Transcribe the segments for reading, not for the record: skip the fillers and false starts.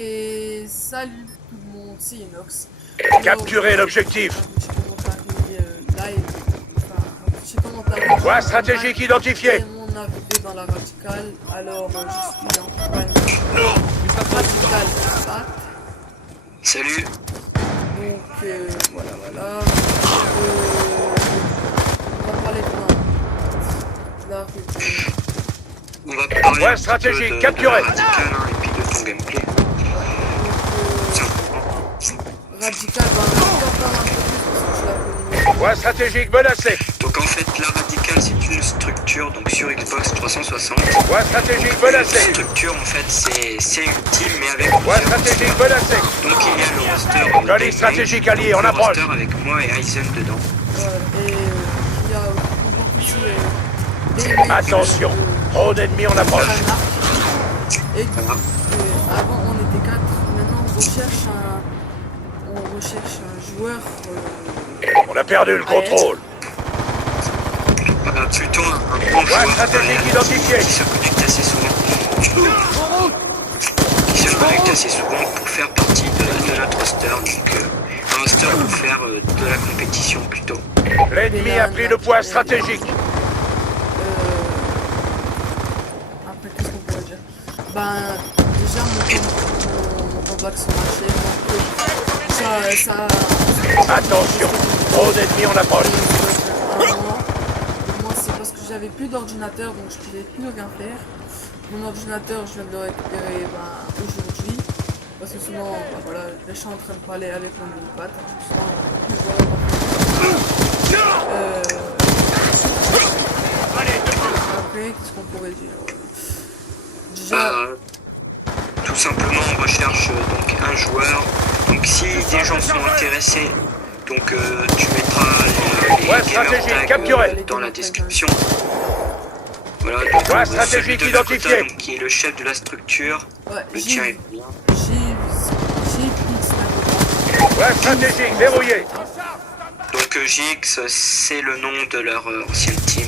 Et salut tout le monde, c'est Inox. Capturez l'objectif. Voie stratégique identifiée. Mon arrivée dans la radicale, alors je suis en compagnie radicale Pat. Salut. Donc voilà. On va parler de la On va parler Voie un petit peu stratégique de capturée. Radical, et puis de ton gameplay. radicale, on va faire un peu plus parce que je la connais. Voie stratégique menacée. Donc en fait, la Radical, c'est une structure donc sur Xbox 360. Voie stratégique Une menacée. structure, en fait, c'est une team, mais avec Voie plusieurs stratégique rosters. menacée. Donc il y a le roster Colis stratégique allié, on le approche. roster avec moi et Aizen dedans. Et il y a aussi des mecs Attention. Trop d'ennemis, on approche. Et avant on était 4, maintenant on recherche un joueur. On a perdu le contrôle. Plutôt un bon Voie joueur stratégique identifiée. qui se connecte assez souvent. Qui se connecte assez souvent pour faire partie de notre roster. Donc un roster pour faire de la compétition plutôt. L'ennemi a pris le point stratégique. Après qu'est-ce qu'on pourrait dire? Déjà mon combat sur marché, ça Attention. Trop d'ennemis, on approche. moi c'est parce que j'avais plus d'ordinateur donc je pouvais plus rien faire. Mon ordinateur je viens de le récupérer aujourd'hui parce que sinon voilà, je suis en train de parler avec mon demi-pad. Après qu'est-ce qu'on pourrait dire? Déjà Tout simplement on recherche donc un joueur. Donc si des gens sont intéressés, donc tu mettras les Ouais, gamer stratégique, tags capturé. dans la description. Voilà, donc Ouais, celui stratégique de Dakota, identifié. donc, qui est le chef de la structure. ouais, Le tien est bien. j'ai Voie stratégique verrouillée. Donc GX, c'est le nom de leur ancienne team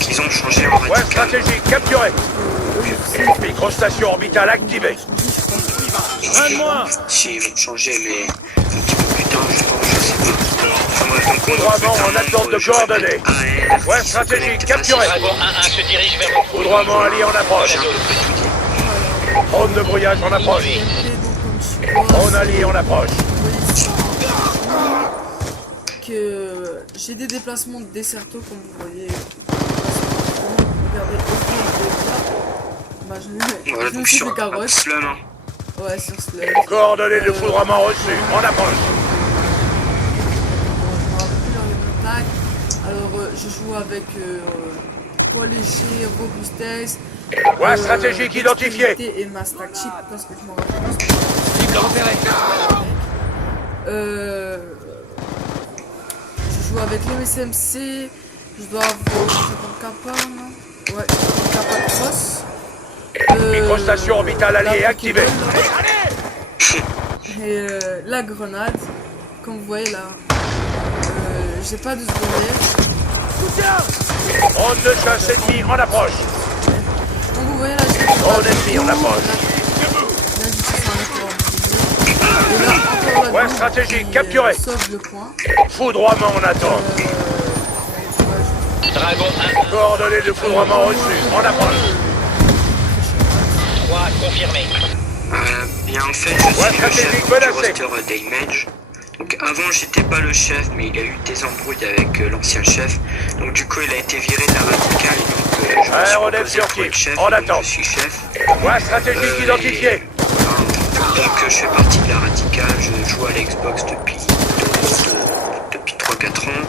qu'ils ont changé en Voie radical. stratégique capturée. Microstation orbitale activée. Un de moins. Si ils vont changer, mais un petit peu plus tard, je pense, je sais pas. Enfin, bref, donc on Foudroiement recrute un en attente membre, de je coordonnées. répète, AR, Ouais, qui se stratégique, connecte capturé. facilement. Dragon 1-1 se dirige vers vous. Foudroiement allié en approche. J'ai un peu près tout dit. Drone de brouillage en approche. Drone allié en approche. Que j'ai des déplacements de Desserto comme vous voyez. Regardez, je Voilà, me donc suis sur fait carotte. Slum, hein. Ouais, sur Slug. Coordonnées de foudroiement reçues. En approche. Alors, je joue avec poids léger, robustesse. Ouais, stratégique identifié. dextérité et mass tactique parce que je m'en rappelle plus. Je joue avec le SMC. Je dois avoir un kappa, non? Ouais, un kappa cross. Microstation orbitale alliée la activée. Pokéball, et la grenade, comme vous voyez là, j'ai pas de secondaire. Drone de chasse ennemi en approche. Comme vous voyez là, j'ai Drone ennemi en approche. Ouais, stratégique, capturé. Sauve le point. Foudroiement en attente. Dragon 1-1. Coordonnées de foudroiement reçues. En approche. 3 confirmé. Bien en fait, je suis le stratégique chef du menacé. roster d'Image. Donc avant j'étais pas le chef, mais il y a eu des embrouilles avec l'ancien chef. Donc du coup il a été viré de la radicale et donc je me suis Aéronef proposé pour furtif, être chef. en Et donc, attente. je suis chef. Ouais, stratégique identifié. Donc je fais partie de la radicale, je joue à l'Xbox depuis 3-4 ans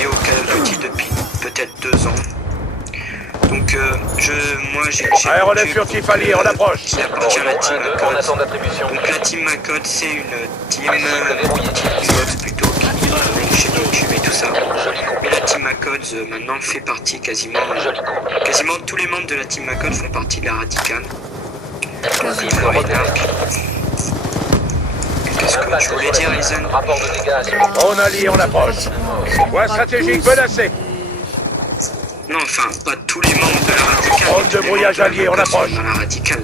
et au Call of Duty depuis peut-être 2 ans. Donc moi j'ai Aéronef furtif allié en approche. qui appartient à la team 1-2 en Macode. attente d'attribution. Donc la team Macode c'est une team verrouillé. Xbox plutôt qui a une chaîne YouTube et tout ça. Mais la team Macode maintenant fait partie quasiment tous les membres de la team Macode font partie de la radicale. Qu'est-ce que tu voulais dire, Aizen? Rapport de dégâts. Drone allié en approche. Ouais, stratégique menacé. Non, enfin, pas tous les membres de la radicale. Drone mais tous de les brouillage membres de allié en Macode sont approche. dans la radicale.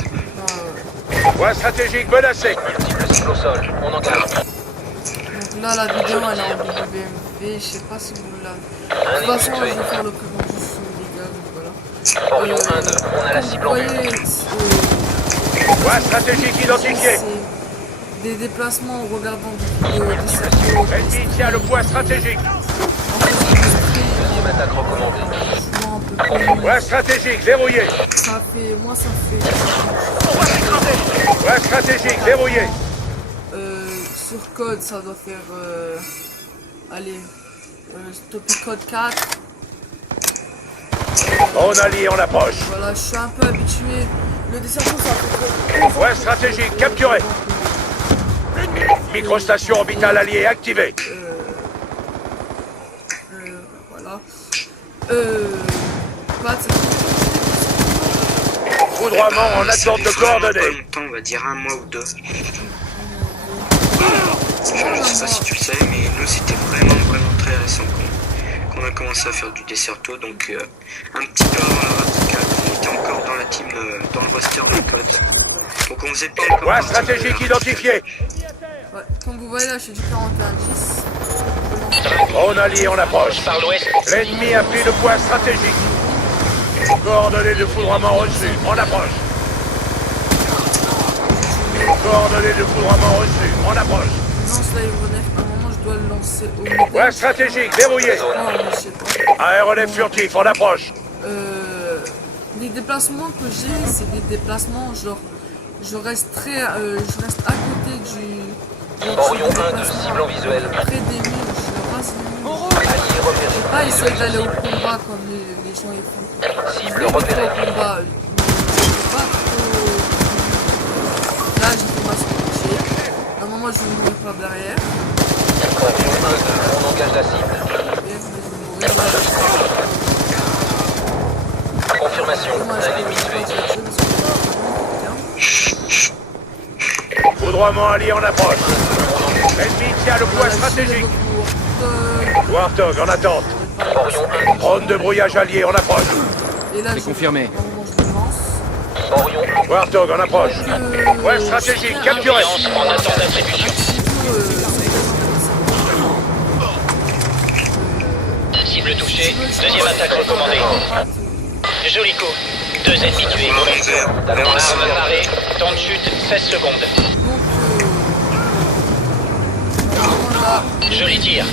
Point stratégique menacé. Multiple cible au sol. On engage. Donc là, la vidéo, elle est en WMV. Je sais pas si vous l'avez. De toute façon, je vais faire le plus grand juste les gars, donc voilà. Orion 1-2. On a la cible en Vous vue. voyez, Point stratégique identifié. c'est des déplacements en regardant des cercles. Ennemi tient le point stratégique. Deuxième attaque recommandée. Point stratégique verrouillé. Ça fait, moi ça fait. Point stratégique verrouillé. Sur code, ça doit faire. Allez, topic code 4. On allié en approche. Voilà, je suis un peu habitué. Le dessertion, ça fait. Point stratégique capturé. Microstation orbitale alliée activée. Voilà. Foudroiement en attente de coordonnées. Pas longtemps, on va dire un mois ou deux. Enfin, je sais pas si tu le sais, mais nous c'était vraiment très récent qu'on a commencé à faire du Desserto, donc un petit peu avant la radicale, on était encore dans la team, dans le roster de code. Donc on faisait pas encore. Point partie de stratégique la identifié. Ouais, comme vous voyez là, je suis du 41-10. On allié en approche. Par l'ouest. L'ennemi a pris le point stratégique. Coordonnées de foudroiement reçues. En approche. Coordonnées de foudroiement reçues. En approche. Non, ce l'aéronef, à un moment je dois le lancer au milieu. Point stratégique verrouillé. Oh, mais je sais pas. Aéronef furtif en approche. Les déplacements que j'ai, c'est des déplacements genre. Je reste à côté du. Orion 1-2. Cible en visuel. Près des murs, je rase les murs. Allié repéré. Je vais pas essayer d'aller au combat comme les gens y font. Cible Je vais repérée. au combat. Pas trop. Là, j'ai fait ma sortie. À un moment, je vais mourir par derrière. Orion 1-2. On engage la cible. Et je vais mourir là. Confirmation. Dommage, Un ennemi tué. Foudroiement allié en approche. L'ennemi tient le point stratégique. Warthog en attente. Orion 1. Drone de brouillage allié en approche. C'est confirmé. Orion 1. Warthog en approche. Point stratégique capturé. En attente d'attribution. Cible touchée. Deuxième attaque recommandée. Joli coup. 2 ennemis tués. Arme parée. Temps de chute 16 secondes. Joli tir.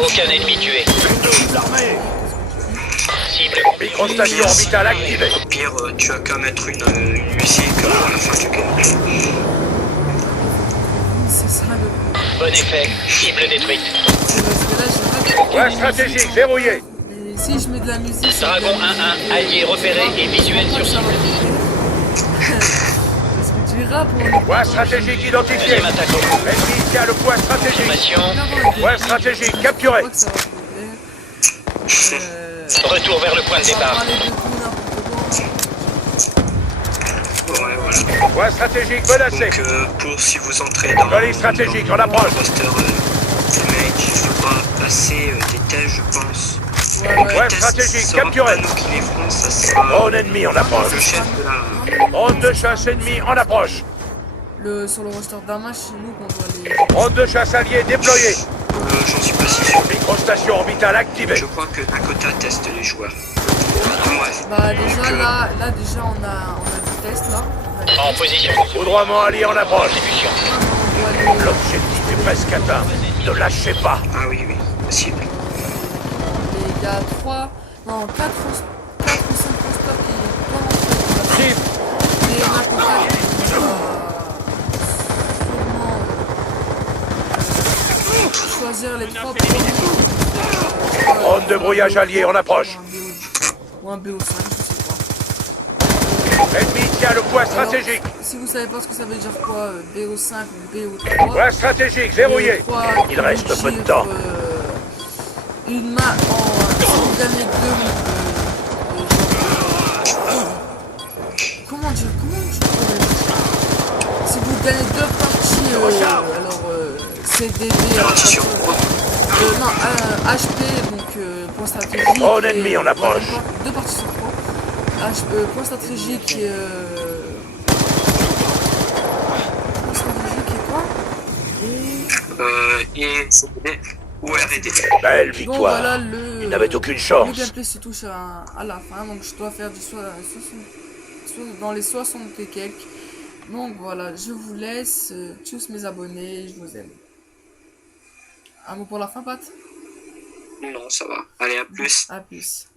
Aucun ennemi tué. Cible. Microstation orbitale activée. Au pire, tu as qu'à mettre une musique à la fin du game. C'est ça le. Bon effet. Cible détruite. C'est parce que là, j'ai pas. Point stratégique verrouillé. Et si je mets de la musique. c'est Dragon de la musique. 1-1. Allié repéré et visuel sur cible. Parce que du rap, on Point stratégique identifié. Deuxième attaque recommandée. L'ennemi tient le point stratégique. Confirmation. Point stratégique capturé. Je crois que ça va tomber. Retour vers le point de On va départ. parler de tout n'importe quoi. Ouais, voilà. Point stratégique menacé. Donc pour si vous entrez dans Colis stratégique en approche. le roster des mecs, il faudra passer des tests, je pense. Ouais, Les tests, stratégique, ce sera capturé. pas nous qui les ferons, ça sera Drone ennemi en approche. le chef de la... Drone de chasse ennemi en approche. Sur le roster d'un match, c'est nous qu'on doit les. Drone de chasse allié déployé. J'en suis pas si sûr. Microstation orbitale activée. Je crois que Nakota teste les joueurs. Bref. Bah, déjà, là, déjà, on a du test là. En position. Foudroiement allié en approche. Attribution. On doit les. L'objectif est presque atteint. Ne lâchez pas. Ah oui, possible. Il y a 3, non 4 ou 5 rosters qui pensent et il y en a pour 4 qui va sûrement choisir les 3 premiers. Drone de brouillage allié en approche. Ou un BO5, je sais pas. L'ennemi tient le point stratégique. Alors, si vous savez pas ce que ça veut dire quoi, BO5 ou BO3. Point stratégique verrouillé. BO3, Il reste peu de tire, temps. Une main en. Si vous gagnez 2 comment dire si vous gagnez 2 parties alors CDD Partition. non HP donc point stratégique Drone ennemi en approche. 2 parties sur 3 point stratégique et CBD ou R&D. Belle Donc victoire. voilà, le Ils n'avaient aucune le chance. gameplay se touche à la fin, donc je dois faire dans les 60 et quelques. Donc voilà, je vous laisse, tous mes abonnés, je vous aime. Un mot pour la fin, Pat? Non, ça va. Allez, à plus. À plus.